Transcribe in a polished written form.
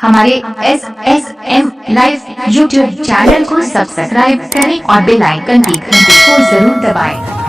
हमारे SSM live YouTube channel को subscribe करें और बेल आइकन की घंटी को जरूर दबाएं।